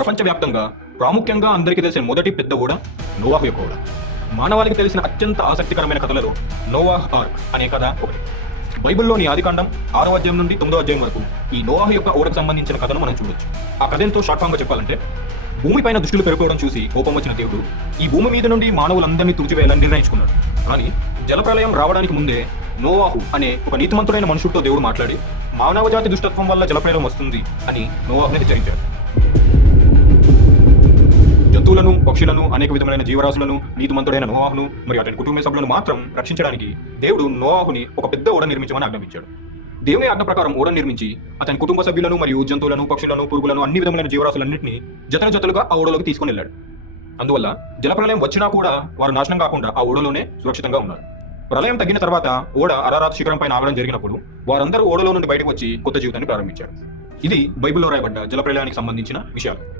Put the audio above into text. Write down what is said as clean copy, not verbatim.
ప్రపంచవ్యాప్తంగా ప్రాముఖ్యంగా అందరికీ తెలిసిన మొదటి పెద్ద ఓడ నోవాహు యొక్క ఓడ. మానవాళికి తెలిసిన అత్యంత ఆసక్తికరమైన కథలలో నోవాహ్ ఆర్క్ అనే కథ ఒకటి. బైబిల్లోని ఆదికాండం 6వ అధ్యాయం నుండి 9వ అధ్యాయం వరకు ఈ నోవాహు యొక్క ఓడకు సంబంధించిన కథను మనం చూడొచ్చు. ఆ కథ ఎంతో షార్ట్ ఫామ్ గా చెప్పాలంటే, భూమిపైన దుష్టులు పెరిగిపోవడం చూసి కోపం వచ్చిన దేవుడు ఈ భూమి మీద నుండి మానవులందరినీ తుడిచివేయాలని నిర్ణయించుకున్నాడు. కానీ జలప్రలయం రావడానికి ముందే నోవాహు అనే ఒక నీతిమంతుడైన మనుషుడితో దేవుడు మాట్లాడి మానవజాతి దుష్టత్వం వల్ల జలప్రలయం వస్తుంది అని నోవాహుని హెచ్చరించాడు. జంతువులను, పక్షులను, అనేక విధమైన జీవరాశులను నీతిమంతుడైన నోవాహును మరియు అతని కుటుంబ సభ్యులను మాత్రం రక్షించడానికి దేవుడు నోవాహుని ఒక పెద్ద ఓడ నిర్మించమని ఆజ్ఞాపించాడు. దేవుని ఆజ్ఞ ప్రకారం ఓడ నిర్మించి అతని కుటుంబ సభ్యులను మరియు జంతువులను, పక్షులను, పురుగులను, అన్ని విధమైన జీవరాశులన్నింటినీ జతలుగా ఆ ఓడలోకి తీసుకుని వెళ్ళాడు. అందువల్ల జలప్రలయం వచ్చినా కూడా వారు నాశనం కాకుండా ఆ ఓడలోనే సురక్షితంగా ఉన్నారు. ప్రళయం తగ్గిన తర్వాత ఓడ అరారాత్ శిఖరం పైన ఆగడం జరిగినప్పుడు వారందరూ ఓడలో నుండి బయటకు వచ్చి కొత్త జీవితాన్ని ప్రారంభించారు. ఇది బైబిల్లో రాయబడ్డ జలప్రలయానికి సంబంధించిన విషయాలు.